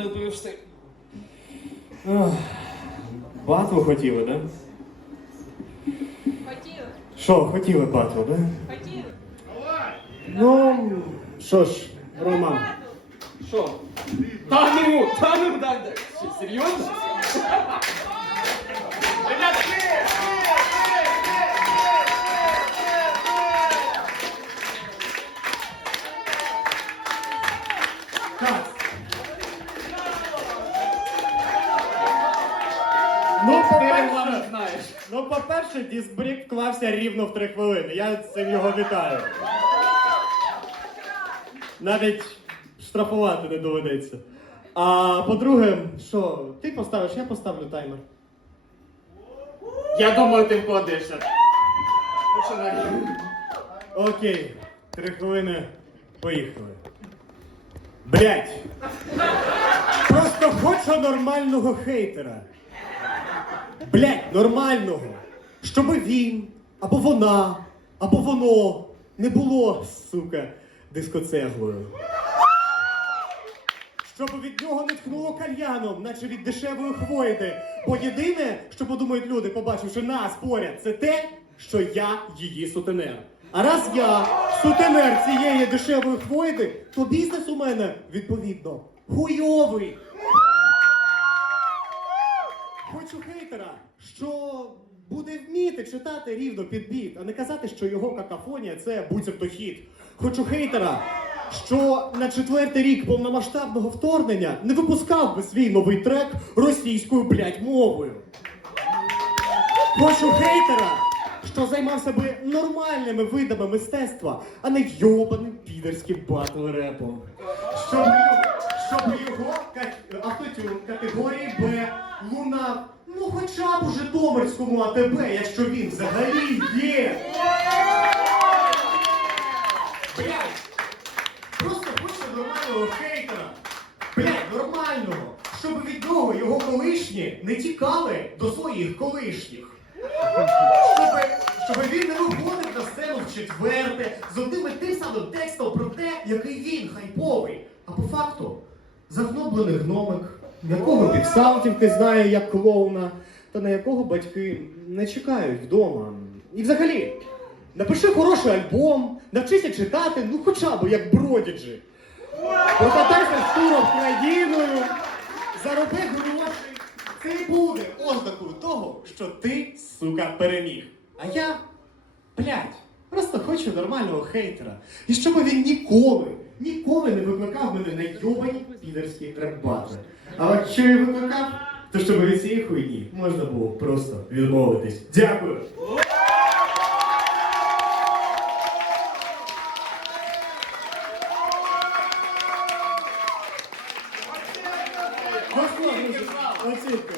липився. Ох, Батл хотіли, да? Хотіли, Що, хотіли батл, да? хотіли. Ну, що ж, Роман. Що? Та ну, та ну, так, так. Що, серйозно? Ну, по-перше, знаєш. ну, по-перше, дисбрік вклався рівно в три хвилини. Я з цим його вітаю. Навіть штрафувати не доведеться. А по-друге, що, ти поставиш, я поставлю таймер. Я думаю, ти вкладешся. Починай. Окей, три хвилини. Поїхали. Блять. Просто хочу нормального хейтера. Блять, нормального. Щоби він, або вона, або воно не було, сука, дискоцеглою. Щоб від нього не тхнуло кальяном, наче від дешевої хвойди. Бо єдине, що подумають люди, побачивши нас поряд, це те, що я її сутенер. А раз я сутенер цієї дешевої хвойди, то бізнес у мене відповідно хуйовий. Хочу хейтера, що буде вміти читати рівно під біт, а не казати, що його какафонія це буцімто хіт. Хочу хейтера, що на четвертий рік повномасштабного вторгнення не випускав би свій новий трек російською блядь, мовою. Хочу хейтера, що займався би нормальними видами мистецтва, а не йобаним підерським батл-репом. Щоб, щоб його автотюн категорії Б лунав, ну хоча б у Житомирському АТБ, якщо він взагалі є. Блядь, просто хочу нормального хейтера. Блядь, нормального. Щоб від нього його колишні не тікали до своїх колишніх. Щоб, щоб він не виходив на сцену в четверте з одним і тим самим текстом про те, який він хайповий. А по факту загноблений гномик, якого підсалтівки знає як клоуна, та на якого батьки не чекають вдома. І взагалі, напиши хороший альбом, навчися читати, ну хоча б як бродіджі. Покатайся з туром країною, зароби гроші. Це і буде ознакою того, що ти, сука, переміг. А я, блядь, просто хочу нормального хейтера. І щоб він ніколи, ніколи не викликав мене на йобані підерські репбати. А от що я викликав, то щоб від цієї хуйні можна було просто відмовитись. Дякую. Ну що, друзі, оцінка.